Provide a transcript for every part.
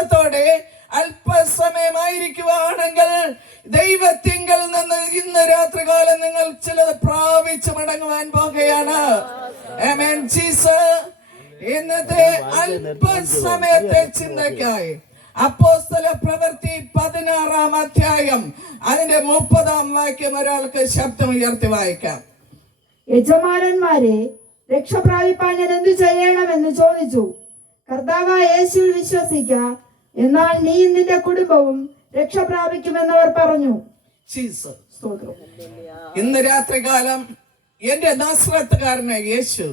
വിശ്വാസത്തോടെ അല്പസമയമായിരിക്കുവാണെങ്കിൽ ദൈവത്തിങ്കൽ നിന്ന് ഇന്ന് രാത്രികാലം നിങ്ങൾ ചിലത് പ്രാപിച്ചു മടങ്ങുവാൻ പോകുകയാണ്. ആമേൻ ജീസസ്. ഇന്നത്തെ അല്പസമയത്തെ ചിന്തയ്ക്കായി അപ്പോസ്തല പ്രവൃത്തി 16-ാം അധ്യായം അതിന്റെ 30-ാം വാക്യം ഒരാൾക്ക് ശബ്ദം ഉയർത്തി വായിക്കാം. യജമാനന്മാരെ, രക്ഷ പ്രാപിപ്പാൻ ഞാൻ എന്തു ചെയ്യണമെന്ന് ചോദിച്ചു. കർത്താവായ യേശുവിൽ വിശ്വസിക്ക, എന്നാൽ നീ നിന്റെ കുടുംബവും രക്ഷ പ്രാപിക്കുമെന്നവർ പറഞ്ഞു. ഇന്ന് രാത്രികാലം എന്റെ നാസറത്തുകാരനായ യേശു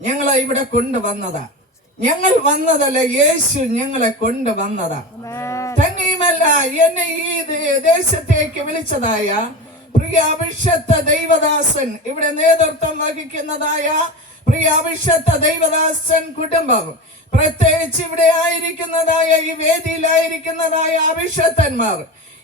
ഞങ്ങളെ ഇവിടെ കൊണ്ടുവന്നതാ. ഞങ്ങൾ വന്നതല്ല, യേശു ഞങ്ങളെ കൊണ്ടുവന്നതാ. തന്നെയുമല്ല, എന്നെ ഈ ദേശത്തേക്ക് വിളിച്ചതായ പ്രിയ അഭിഷക്ത ദൈവദാസൻ, ഇവിടെ നേതൃത്വം വഹിക്കുന്നതായ പ്രിയ അഭിഷക്ത ദൈവദാസൻ കുടുംബം, പ്രത്യേകിച്ച് ഇവിടെ ആയിരിക്കുന്നതായ ഈ വേദിയിലായിരിക്കുന്നതായ അഭിഷക്തന്മാർ,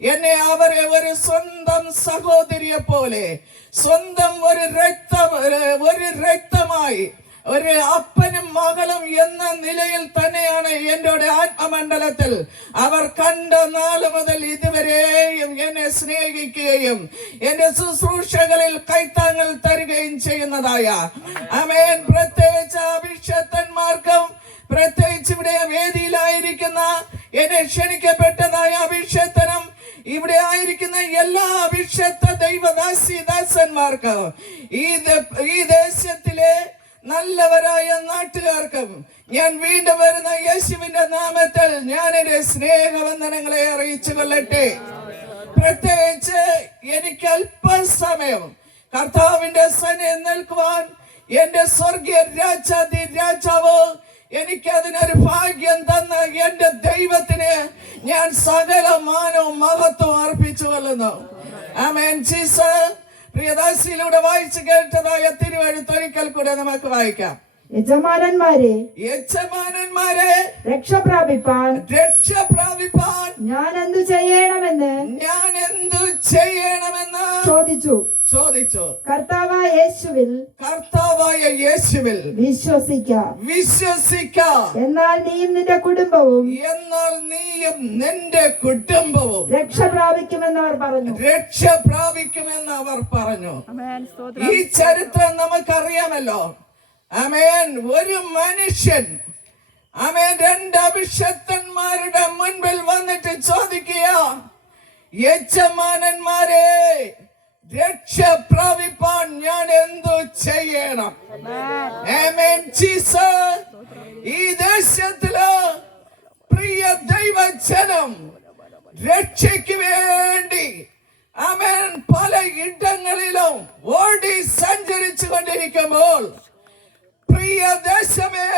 എന്നെ അവരെ ഒരു സ്വന്തം സഹോദരിയെ പോലെ, സ്വന്തം ഒരു രക്തമായി, ഒരു അപ്പനും മകളും എന്ന നിലയിൽ തന്നെയാണ് എൻ്റെ ആത്മമണ്ഡലത്തിൽ അവർ കണ്ട നാള് മുതൽ ഇതുവരെയും എന്നെ സ്നേഹിക്കുകയും എന്റെ ശുശ്രൂഷകളിൽ കൈത്താങ്ങൾ തരികയും ചെയ്യുന്നതായ ആമേൻ. പ്രത്യേകിച്ച് അഭിഷക്തന്മാർക്കും, പ്രത്യേകിച്ച് ഇവിടെ വേദിയിലായിരിക്കുന്ന എന്നെ ക്ഷണിക്കപ്പെട്ടതായ അഭിഷക്തനും, ഇവിടെ ആയിരിക്കുന്ന എല്ലാ അഭിഷക്ത ദൈവദാസന്മാർക്കും, ഈ ദേശത്തിലെ നല്ലവരായ നാട്ടുകാർക്കും ഞാൻ വീണ്ടും വരുന്ന യേശുവിന്റെ നാമത്തിൽ ഞാൻ എന്റെ സ്നേഹവന്ദനങ്ങളെ അറിയിച്ചു കൊള്ളട്ടെ. പ്രത്യേകിച്ച് എനിക്ക് അല്പസമയം കർത്താവിന്റെ സന്നിധിയിൽ നിൽക്കുവാൻ എന്റെ സ്വർഗീയ രാജാവ് എനിക്ക് അതിനൊരു ഭാഗ്യം തന്ന എന്റെ ദൈവത്തിന് ഞാൻ സകല മാനവും മഹത്വം അർപ്പിച്ചു കൊള്ളുന്നു. ആമേൻ ജീസസ്. പ്രിയദാസിയിലൂടെ വായിച്ചു കേട്ടതായ തിരുവെഴുത്തൊരിക്കൽ കൂടെ നമുക്ക് വായിക്കാം. യജമാനന്മാരെ, രക്ഷ പ്രാപിപ്പാൻ ഞാൻ എന്തു ചെയ്യണമെന്ന് ചോദിച്ചു. കർത്താവായ യേശുവിൽ വിശ്വസിക്ക, എന്നാൽ നീയും നിന്റെ കുടുംബവും രക്ഷ പ്രാപിക്കുമെന്ന് അവർ പറഞ്ഞു. ഈ ചരിത്രം നമുക്കറിയാമല്ലോ. ആമേൻ. ഒരു മനുഷ്യൻ രണ്ട് അഭിഷക്തന്മാരുടെ മുൻപിൽ വന്നിട്ട് ചോദിക്കുക, യജമാനന്മാരെ, രക്ഷ പ്രാപിപ്പാൻ ഞാൻ എന്തു ചെയ്യണം? ആമേൻ ജീസസ്. ഈ ദേശത്തില് പ്രിയ ദൈവജനം രക്ഷയ്ക്ക് വേണ്ടി ആമേൻ പല ഇടങ്ങളിലും ഓടി സഞ്ചരിച്ചു കൊണ്ടിരിക്കുമ്പോൾ, പ്രിയ ദേശമേ,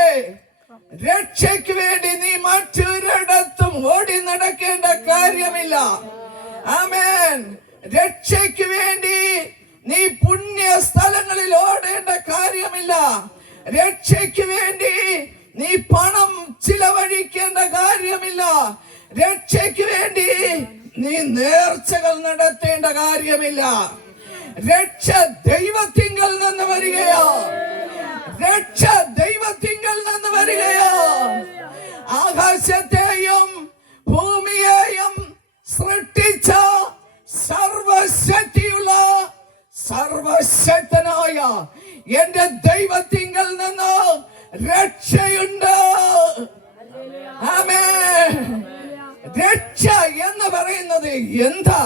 രക്ഷയ്ക്ക് വേണ്ടി നീ മറ്റൊരിടത്തും ഓടി നടക്കേണ്ട കാര്യമില്ല. ആമേൻ. രക്ഷയ്ക്ക് വേണ്ടി നീ പുണ്യ സ്ഥലങ്ങളിൽ ഓടേണ്ട കാര്യമില്ല. രക്ഷയ്ക്ക് വേണ്ടി നീ പണം ചിലവഴിക്കേണ്ട കാര്യമില്ല. രക്ഷയ്ക്ക് വേണ്ടി നീ നേർച്ചകൾ നടത്തേണ്ട കാര്യമില്ല. രക്ഷ ദൈവത്തിങ്കൽ നിന്ന് വരികയോ, രക്ഷ ദൈവത്തിങ്കൽ നിന്ന് വരികയോ. ആകാശത്തെയും ഭൂമിയെയും സൃഷ്ടിച്ച സർവശക്തിയുള്ള സർവശക്തനായ എന്റെ ദൈവത്തിങ്കൽ നിന്ന് രക്ഷയുണ്ട്. ആമേൻ. രക്ഷ എന്ന് പറയുന്നത് എന്താ?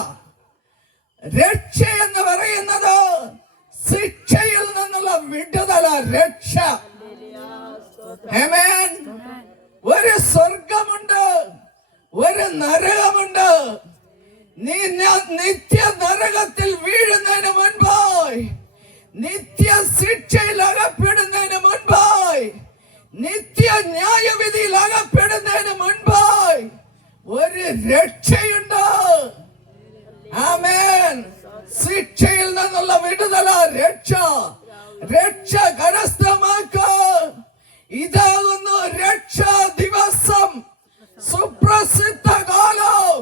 രക്ഷ എന്ന് പറയുന്നത് ശിക്ഷയിൽ നിന്നുള്ള വിടുതല. രക്ഷ. ആമേൻ. ഒരു സ്വർഗമുണ്ട്, ഒരു നരകമുണ്ട്. നീ നിത്യ നരകത്തിൽ വീഴുന്നതിന് മുൻപായി, നിത്യ ശിക്ഷയിൽ അകപ്പെടുന്നതിന് മുൻപായി, നിത്യ ന്യായവിധിയിൽ അകപ്പെടുന്നതിന് മുൻപായി ഒരു രക്ഷയുണ്ട്. ആമേൻ. ശിക്ഷയിൽ നിന്നുള്ള വിടുതല. രക്ഷ കരസ്ഥമാക്ക. ഇതാകുന്നു രക്ഷാ ദിവസം. സുപ്രസിദ്ധ കാലം,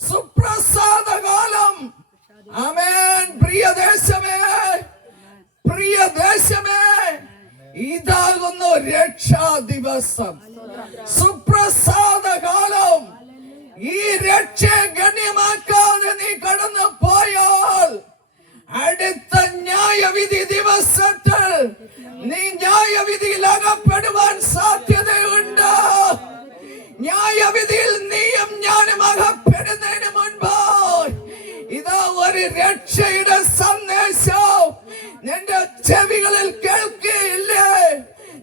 സുപ്രസാദ കാലം. ആമേൻ. പ്രിയ ദേശമേ, ഇതാകുന്നു രക്ഷാ ദിവസം, സുപ്രസാദ കാലം. രക്ഷയെ ഗണ്യമാക്കാതെ നീ കടന്നു പോയാൽ അടുത്ത ന്യായവിധി ദിവസത്തിൽ നീ ന്യായവിധിയിൽ അകപ്പെടുവാൻ സാധ്യതയുണ്ട്. ന്യായവിധിയിൽ നീയും ഞാനും അകപ്പെടുന്നതിന് മുൻപ് ഇതാ ഒരു രക്ഷയുടെ സന്ദേശം നിന്റെ ചെവികളിൽ കേൾക്കുകയില്ലേ?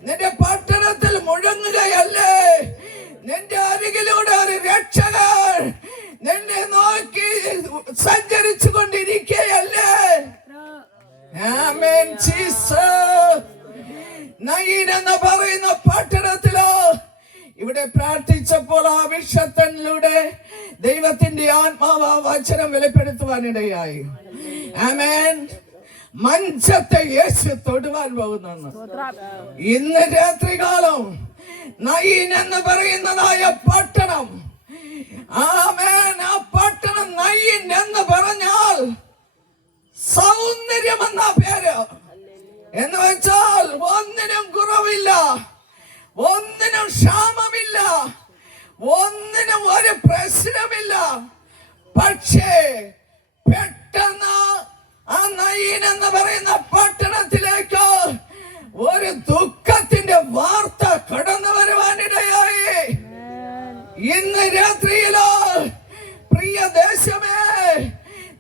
നിന്റെ പട്ടണത്തിൽ മുഴങ്ങുകയല്ലേ? നിന്റെ അരികിലൂടെ ഒരു രക്ഷകൻ നിന്നെ നോക്കി സഞ്ചരിച്ചു കൊണ്ടിരിക്കുകയല്ലേ? ആമേൻ ജീസസ്. നയീൻ എന്ന് പറയുന്ന പട്ടണത്തിലോ ഇവിടെ പ്രാർത്ഥിച്ചപ്പോൾ ആ വിഷയത്തിലൂടെ ദൈവത്തിന്റെ ആത്മാവ് ആ വചനം വെളിപ്പെടുത്തുവാനിടയായി. ആമേൻ. മഞ്ചത്തെ യേശു തൊടുവാൻ പോകുന്നു. ഇന്ന് രാത്രികാലം നയീൻ എന്ന് പറയുന്നതായ പട്ടണം, ആമേൻ, ആ പട്ടണം നയീൻ എന്ന് പറഞ്ഞാൽ സൗന്ദര്യം എന്ന പേര്. എന്ന് വെച്ചാൽ ഒന്നിനും കുറവില്ല, ഒന്നിനും ക്ഷാമമില്ല, ഒന്നിനും ഒരു പ്രശ്നമില്ല. പക്ഷേ പെട്ടെന്ന് ആ നയീൻ എന്ന് പറയുന്ന പട്ടണത്തിലേക്ക് ഒരു ദുഃഖത്തിന്റെ വാർത്ത കടന്നു വരുവാനിടയായി. ഇന്ന് രാത്രിയിലോ പ്രിയ ദേശമേ,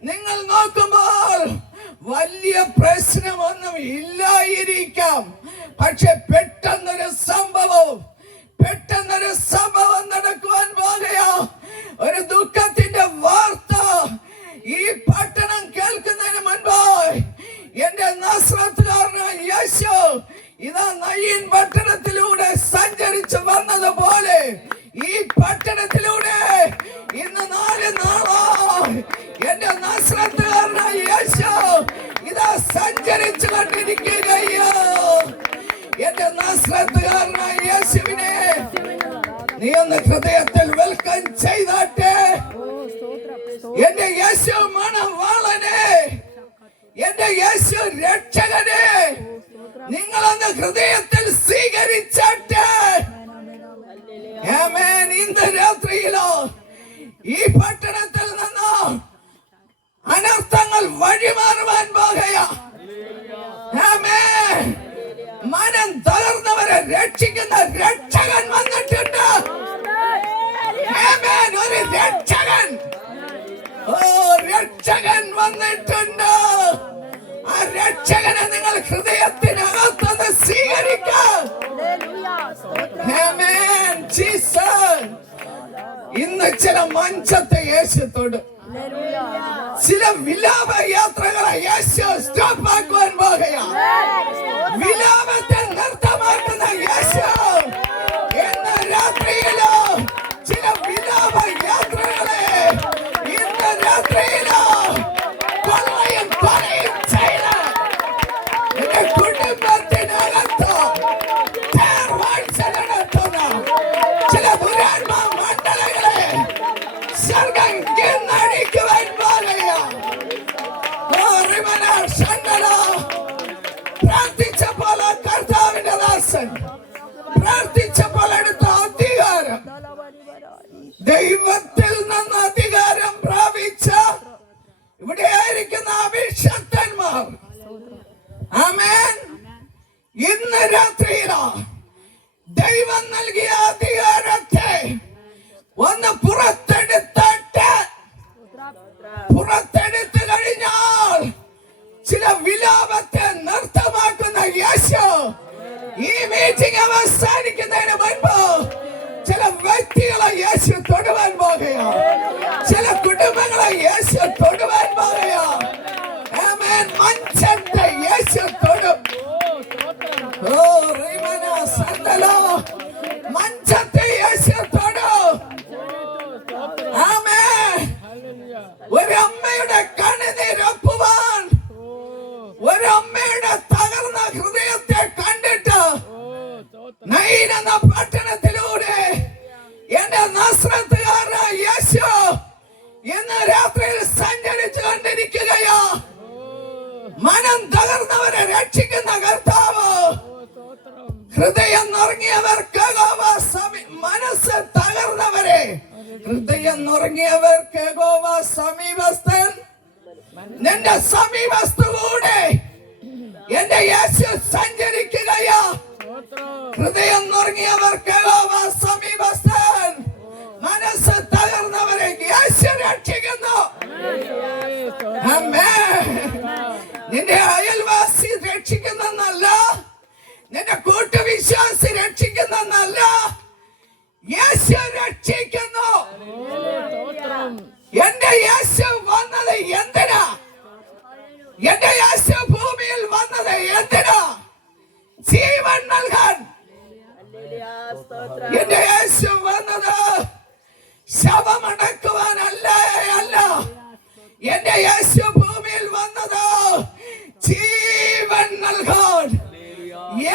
നിങ്ങൾ നോക്കുമ്പോൾ വലിയ പ്രശ്നമൊന്നും ഇല്ലായിരിക്കാം. പക്ഷെ പെട്ടെന്നൊരു സംഭവം നടക്കുവാൻ പോകുകയാ. ഒരു ദുഃഖത്തിന്റെ വാർത്ത ഈ പട്ടണം കേൾക്കുന്നതിന് മുൻപ് എന്റെ നസ്രത്തുകാരനായ യേശു ഇതാ നയീൻ പട്ടണത്തിലൂടെ സഞ്ചരിച്ചു വന്നതുപോലെ ഈ പട്ടണത്തിലൂടെ ഇന്ന് 4 നാളായി എന്റെ നസ്രത്തുകാരനായ യേശു ഇതാ സഞ്ചരിച്ചു കൊണ്ടിരിക്കുകയോ. എന്റെ നസ്രത്തുകാരനായ യേശുവിനെ നീ ഒന്ന് ഹൃദയത്തിൽ വെൽക്കം ചെയ്താട്ടെ. എന്റെ യേശു മണവാളനെ, എന്റെ യേശു രക്ഷകനെ നിങ്ങളൊന്ന് ഹൃദയത്തിൽ സ്വീകരിച്ചാട്ടെ. ആമേൻ. ഇന്ന് രാത്രിയിലോ ഈ പട്ടണത്തിൽ നിന്ന് അനർത്ഥങ്ങൾ വഴിമാറുവാൻ പോകുകയാ. ആമേൻ. മനം തകർന്നവരെ രക്ഷിക്കുന്ന രക്ഷകൻ വന്നിട്ടുണ്ട്. ആമേൻ. ഒരു രക്ഷകൻ, രക്ഷകൻ വന്നിട്ടുണ്ട്. ആ രക്ഷകനെ നിങ്ങൾ ഹൃദയത്തിനകത്ത് സ്വീകരിക്കാം. ആമേൻ ജീസസ്. ഇന്ന് ചില മഞ്ചത്തെ യേശു തൊടും. ചില വിലാപ യാത്രകളെ യേശു സ്റ്റോപ്പ് ആക്കുവാൻ പോകുകയാ. വിലാപത്തെ നൃത്തമാക്കുന്ന യേശു ഇന്ന് രാത്രിയിലോ ചില വിലാപ യാത്രകളെ ഇന്ന് രാത്രിയിലോ കൊള്ളയും കൊലയും ചെയ്ത് എന്റെ കുടുംബത്തിനകത്ത് നടത്തുന്ന ചില ദുരാത്മ മണ്ഡലങ്ങളെ സ്വർഗം എന്നടിക്കുവാൻ പോകുകയാ. പ്രാർത്ഥിച്ചപ്പോൾ കർത്താവിന്റെ ദാസൻ പ്രാർത്ഥിച്ചപ്പോൾ എടുത്ത അധികാരം, ദൈവത്തിൽ നിന്ന് അധികാരം പ്രാപിച്ച ഇവിടെ ആയിരിക്കുന്ന അഭിഷക്തന്മാർ, ആമേൻ, ഇന്ന് രാത്രിയിലോ ദൈവം നൽകിയ അധികാരത്തെ ഒന്ന് പുറത്തെടുത്ത് കഴിഞ്ഞാൽ ചില വിലാപത്തെ നൃത്തമാക്കുന്ന യേശു ഈ മീറ്റിംഗ് അവസാനിക്കുന്നതിന് മുൻപ് ചില വ്യക്തികളെ യേശു തൊടുവാൻ പോകുകയാ. ചില കുടുംബങ്ങളെ യേശു തൊടുവാൻ പോകുകയാ. ആമേൻ. മഞ്ചത്തെ യേശു തൊടും. ഓ റീമന സന്തലോ മഞ്ചത്തെ യേശു തൊടും. ആമേൻ. ഒരമ്മയുടെ കണ്ണുനീരൊപ്പുവാൻ, ഒരമ്മയുടെ തകർന്ന ഹൃദയത്തെ കണ്ടിട്ട് നയീൻ എന്ന പട്ടണത്തിലൂടെ എന്റെ നസ്രത്തുകാരനായ യേശു ഇന്ന് രാത്രിയിൽ സഞ്ചരിച്ചു കൊണ്ടിരിക്കുകയാ. മനം തകർന്നവരെ രക്ഷിക്കുന്ന കർത്താവ്, ഹൃദയം നിറങ്ങിയവർക്ക് മനസ്സ് തകർന്നവരെ ഹൃദയം നുറങ്ങിയവർക്ക് യഹോവ സമീപസ്ഥൻ. നിന്റെ സമീപസ്ഥകൂടെ എന്റെ യേശു സഞ്ചരിക്കുകയാ. ഹൃദയം നുറങ്ങിയവർക്ക് യഹോവ സമീപസ്ഥൻ. മനസ്സ് തകർന്നവരെ യേശു രക്ഷിക്കുന്നു. ആമേൻ. നിന്റെ അയൽവാസി രക്ഷിക്കുന്നല്ല, നിന്റെ കൂട്ടുവിശ്വാസി രക്ഷിക്കുന്നല്ല, യേശു രക്ഷിക്കുന്നു. എന്റെ യേശു വന്നത് എന്തിനാ? എന്റെ യേശു ഭൂമിയിൽ വന്നത് എന്തിനാ? ജീവൻ നൽകാൻ. എന്റെ യേശു വന്നത് ശവമടക്കുവാനല്ല. എന്റെ യേശു ഭൂമിയിൽ വന്നത് ജീവൻ നൽകാൻ.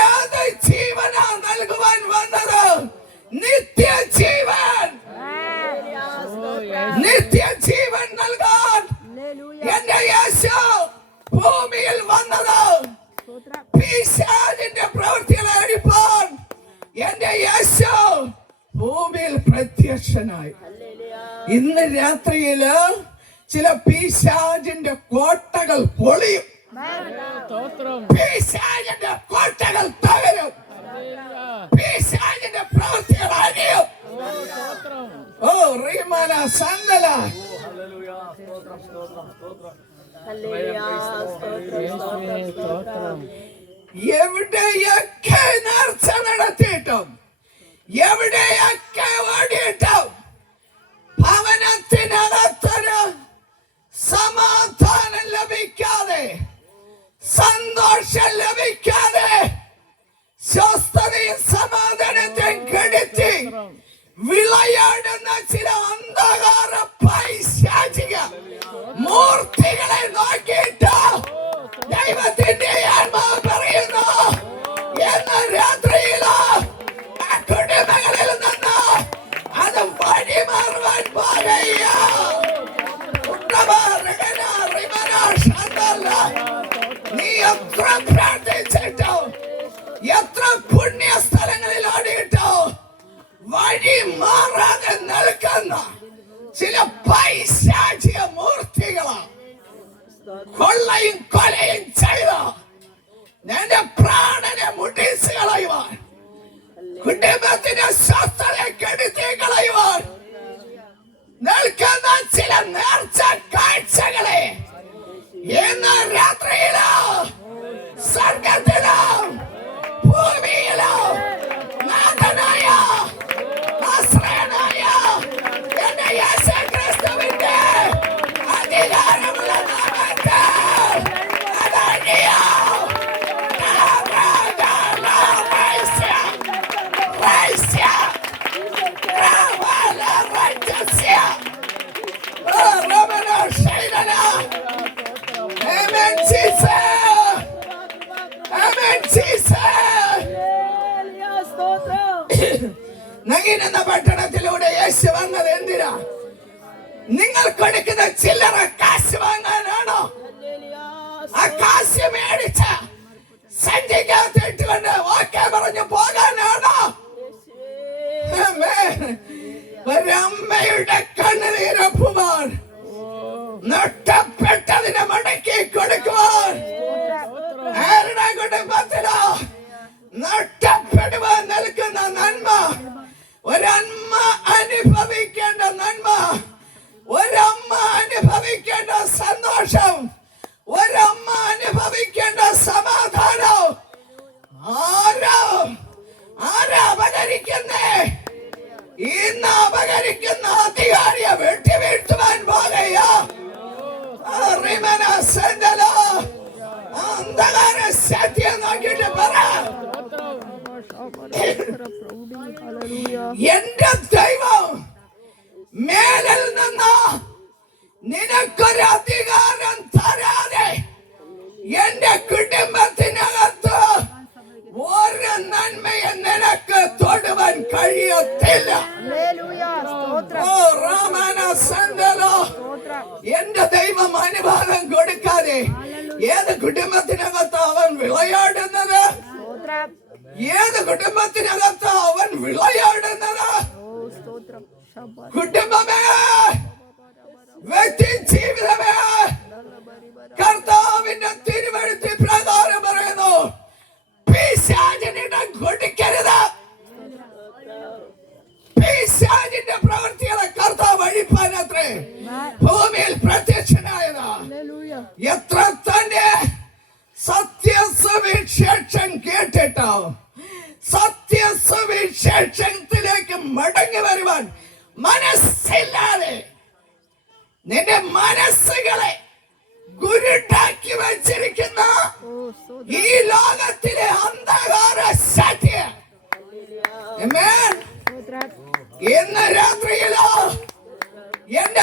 ഏത് ജീവനാ നൽകുവാൻ വന്നത്? നിത്യജീവൻ. നിത്യജീവൻ നൽകാൻ എന്റെ യേശു ഭൂമിയിൽ വന്നത്. പിശാചിന്റെ പ്രവൃത്തികളെ അഴിപ്പാൻ എന്റെ യേശു ഭൂമിയിൽ പ്രത്യക്ഷനായി. ഇന്ന് രാത്രിയില് ചില പിശാചിന്റെ കോട്ടകൾ പൊളിയും. പിശാചിന്റെ കോട്ടകൾ തകരും. പിശാചിന്റെ പ്രവൃത്തികൾ അഴിയും. ഓ റീമാന സന്തല. എവിടെയൊക്കെ നേർച്ച നടത്തിയിട്ടും എവിടെയൊക്കെ ഓടിയിട്ടും ഭവനത്തിനകത്തൊരു സമാധാനം ലഭിക്കാതെ, സന്തോഷം ലഭിക്കാതെ, സ്വസ്ഥതയും സമാധാനത്തെയും കെടുത്തി വിളയാടുന്ന ചില അന്ധകാര പൈശാചിക മൂർത്തികളെ നോക്കിയിട്ട് ദൈവത്തിന്റെ ആത്മാവ് പറയുന്നു, എന്ന രാത്രിയില് ആ കുടുംബങ്ങളിൽ നിന്ന് അത് വഴിമാറുവാൻ പോകുകയാ. നീ എത്ര പ്രാർത്ഥിച്ചിട്ടോ, എത്ര പുണ്യ സ്ഥലങ്ങളിൽ ഓടിയിട്ടോ, വഴി മാറാതെ നിൽക്കുന്ന ചില പൈശാചിക മൂർത്തികളാണ്. കൊള്ളയും കൊലയും ചെയ്ത നിന്റെ പ്രാണനെ മുടിച്ച് കളയുവാൻ, കുടുംബത്തിന്റെ സ്വസ്ഥതയെ കെടുത്തി കളയുവാൻ നിൽക്കുന്ന ചില നേർച്ച കാഴ്ചകളെ ഇന്ന് രാത്രിയിലോ സ്വർഗത്തിലോ ഭൂമിയിലോ നാഥനായ ആശ്രയനായ എന്റെ യേശു ക്രിസ്തുവിന്റെ അധികാരമുള്ള നാമത്തിൽ അതടിയോ. Amen, Jesus. Amen, Jesus. നഗീൻ എന്ന പട്ടണത്തിലൂടെ യേശു വന്നത് എന്തിനാ? നിങ്ങൾ കൊടുക്കുന്ന ചില്ലറ കാശ് വാങ്ങാനാണോ? ആ കാശ് മേടിച്ച സഞ്ചിക്കാത്തിട്ടുകൊണ്ട് ഓക്കെ പറഞ്ഞു പോകാനാണോ? ഒരമ്മയുടെ കണ്ണുനീരൊപ്പുവാൻ, നഷ്ടപ്പെട്ടതിനെ മടക്കി കൊടുക്കുവാൻ, ആരുടെ കുടുംബത്തിലോ നഷ്ടപ്പെടുവാൻ നിൽക്കുന്ന നന്മ, ഒരമ്മ അനുഭവിക്കേണ്ട നന്മ, ഒരമ്മ അനുഭവിക്കേണ്ട സന്തോഷം, ഒരമ്മ അനുഭവിക്കേണ്ട സമാധാനം ആരാ അപകരിക്കുന്നേ? ഇന്ന് അപകരിക്കുന്ന അധികാരിയെ വെട്ടിവീഴ്ത്തുവാൻ പോകുകയാ. അന്ധകാര സത്യം നോക്കിയിട്ട് പറ, എന്റെ ദൈവം മേലിൽ നിന്ന് നിനക്കൊരു അധികാരം തരാതെ എന്റെ കുടുംബത്തിനകത്ത് ഒരു നന്മയെ നിനക്ക് തൊടുവാൻ കഴിയത്തില്ല. എന്റെ ദൈവം അനുവാദം കൊടുക്കാതെ ഏത് കുടുംബത്തിനകത്ത് അവൻ വിളയാടുന്നത്? ഏത് കുടുംബത്തിനകത്ത് അവൻ വിളയാടുന്നത്? കുടുംബമേ, വ്യക്തി ജീവിതമേ, കർത്താവിന്റെ തിരുവഴുത്തി പ്രകാരം പറയുന്നു, പിശാചിനെ കൊടുക്കരുത്. പിശാചിന്റെ പ്രവൃത്തികളെ കർത്താവ് അഴിപ്പാനത്രേ ഭൂമിയിൽ പ്രത്യക്ഷനായത്. എത്ര തന്നെ സത്യസുവിശേഷം കേട്ടിട്ടോ സത്യസുവിശേഷത്തിലേക്ക് മടങ്ങി വരുവാൻ മനസ്സില്ലാതെ നിന്റെ മനസ്സുകളെ ഗുരുട്ടാക്കി വച്ചിരിക്കുന്ന ഈ ലോകത്തിലെ അന്ധകാര ശക്തി ഇന്ന് രാത്രിയിലോ എന്റെ